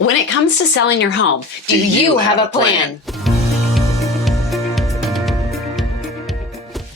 When it comes to selling your home, do you have a plan?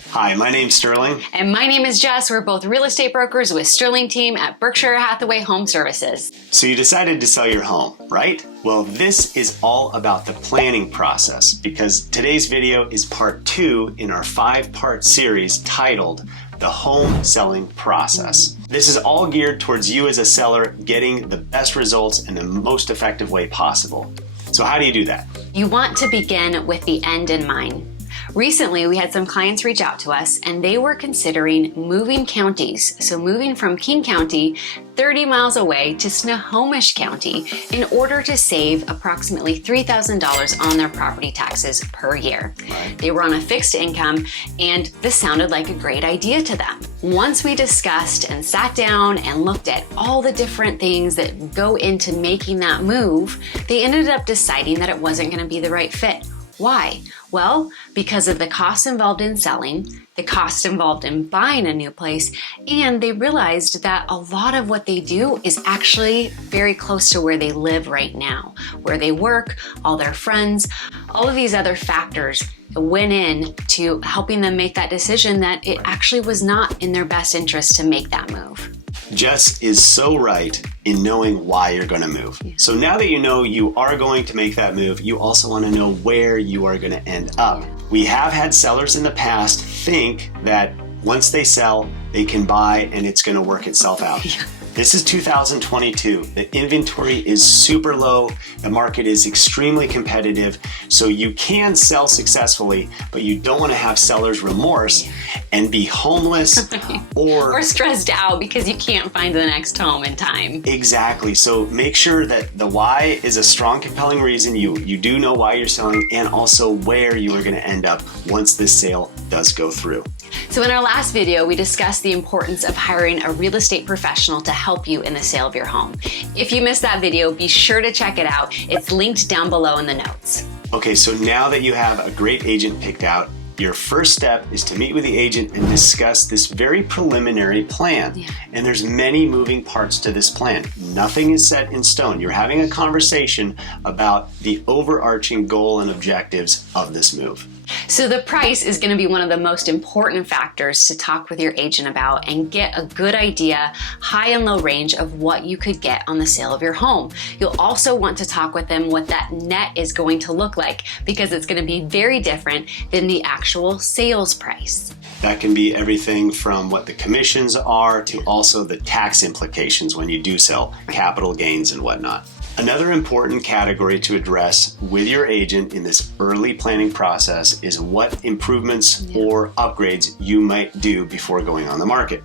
Hi, my name's Sterling. And my name is Jess. We're both real estate brokers with Sterling Team at Berkshire Hathaway Home Services. So you decided to sell your home, right? Well, this is all about the planning process because today's video is part 2 in our 5-part series titled The Home Selling Process. This is all geared towards you as a seller getting the best results in the most effective way possible. So how do you do that? You want to begin with the end in mind. Recently, we had some clients reach out to us and they were considering moving counties. So moving from King County 30 miles away to Snohomish County in order to save approximately $3,000 on their property taxes per year. They were on a fixed income and this sounded like a great idea to them. Once we discussed and sat down and looked at all the different things that go into making that move, they ended up deciding that it wasn't going to be the right fit. Why? Well, because of the costs involved in selling, the cost involved in buying a new place, and they realized that a lot of what they do is actually very close to where they live right now, where they work, all their friends, all of these other factors went in to helping them make that decision that it actually was not in their best interest to make that move. Jess is so right in knowing why you're going to move. So now that you know you are going to make that move, you also want to know where you are going to end up. We have had sellers in the past think that once they sell, they can buy and it's going to work itself out. This is 2022. The inventory is super low. The market is extremely competitive. So you can sell successfully, but you don't want to have seller's remorse and be homeless or stressed out because you can't find the next home in time. Exactly. So make sure that the why is a strong, compelling reason. You do know why you're selling and also where you are going to end up once this sale does go through. So in our last video, we discussed the importance of hiring a real estate professional to help you in the sale of your home. If you missed that video, be sure to check it out. It's linked down below in the notes. Okay, so now that you have a great agent picked out, your first step is to meet with the agent and discuss this very preliminary plan. And there's many moving parts to this plan. Nothing is set in stone. You're having a conversation about the overarching goal and objectives of this move. So the price is going to be one of the most important factors to talk with your agent about and get a good idea, high and low range of what you could get on the sale of your home. You'll also want to talk with them what that net is going to look like because it's going to be very different than the actual sales price. That can be everything from what the commissions are to also the tax implications when you do sell, capital gains and whatnot. Another important category to address with your agent in this early planning process is what improvements or upgrades you might do before going on the market.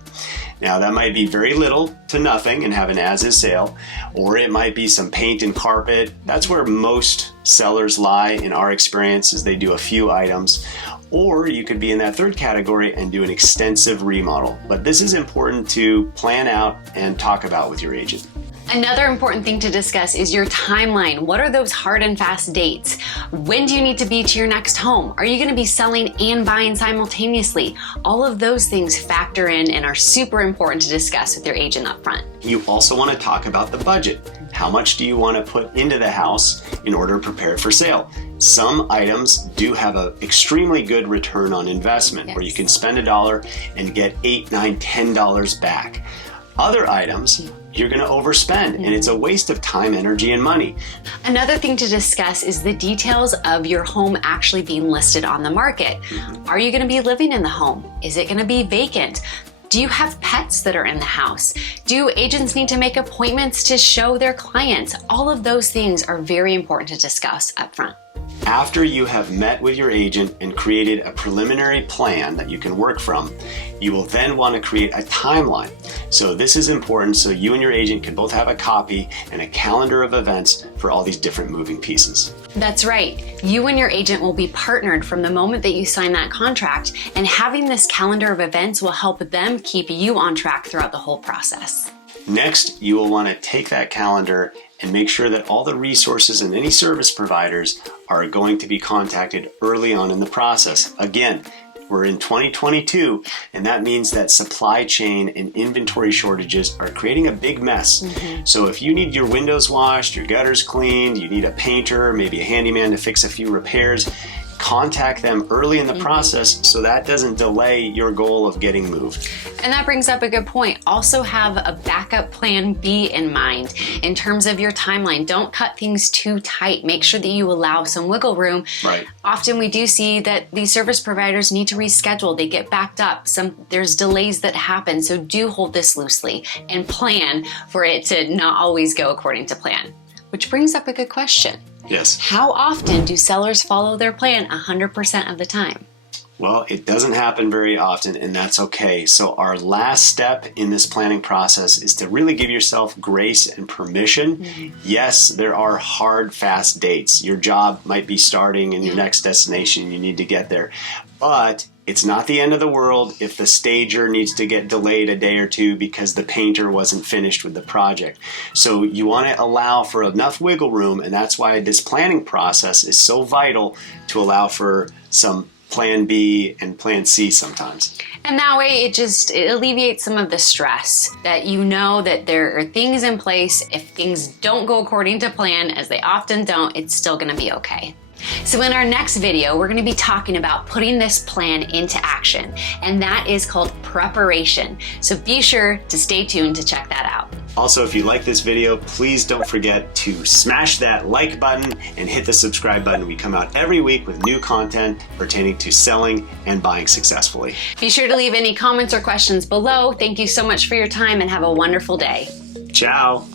Now that might be very little to nothing and have an as-is sale, or it might be some paint and carpet. That's where most sellers lie in our experience, is they do a few items. Or you could be in that third category and do an extensive remodel. But this is important to plan out and talk about with your agent. Another important thing to discuss is your timeline. What are those hard and fast dates? When do you need to be to your next home? Are you going to be selling and buying simultaneously? All of those things factor in and are super important to discuss with your agent up front. You also want to talk about the budget. How much do you want to put into the house in order to prepare for sale? Some items do have an extremely good return on investment where you can spend $1 and get $8, $9, $10 back. Other items, you're going to overspend and it's a waste of time, energy, and money. Another thing to discuss is the details of your home actually being listed on the market. Are you going to be living in the home? Is it going to be vacant? Do you have pets that are in the house? Do agents need to make appointments to show their clients? All of those things are very important to discuss up front. After you have met with your agent and created a preliminary plan that you can work from, you will then want to create a timeline. So this is important so you and your agent can both have a copy and a calendar of events for all these different moving pieces. That's right. You and your agent will be partnered from the moment that you sign that contract, and having this calendar of events will help them keep you on track throughout the whole process. Next, you will want to take that calendar and make sure that all the resources and any service providers are going to be contacted early on in the process. Again, We're in 2022, and that means that supply chain and inventory shortages are creating a big mess. So if you need your windows washed, your gutters cleaned, you need a painter, maybe a handyman to fix a few repairs, contact them early in the process so that doesn't delay your goal of getting moved. And that brings up a good point. Also have a backup plan B in mind in terms of your timeline. Don't cut things too tight. Make sure that you allow some wiggle room. Right. Often we do see that these service providers need to reschedule. They get backed up. There's delays that happen. So do hold this loosely and plan for it to not always go according to plan. Which brings up a good question. Yes. How often do sellers follow their plan 100% of the time? Well, it doesn't happen very often, and that's okay. So our last step in this planning process is to really give yourself grace and permission. Yes, there are hard, fast dates. Your job might be starting in your next destination. You need to get there. But it's not the end of the world if the stager needs to get delayed a day or two because the painter wasn't finished with the project. So you want to allow for enough wiggle room, and that's why this planning process is so vital to allow for some plan B and plan C sometimes. And that way it alleviates some of the stress that you know that there are things in place. If things don't go according to plan, as they often don't, it's still going to be okay. So in our next video, we're going to be talking about putting this plan into action, and that is called preparation. So be sure to stay tuned to check that out. Also, if you like this video, please don't forget to smash that like button and hit the subscribe button. We come out every week with new content pertaining to selling and buying successfully. Be sure to leave any comments or questions below. Thank you so much for your time and have a wonderful day. Ciao.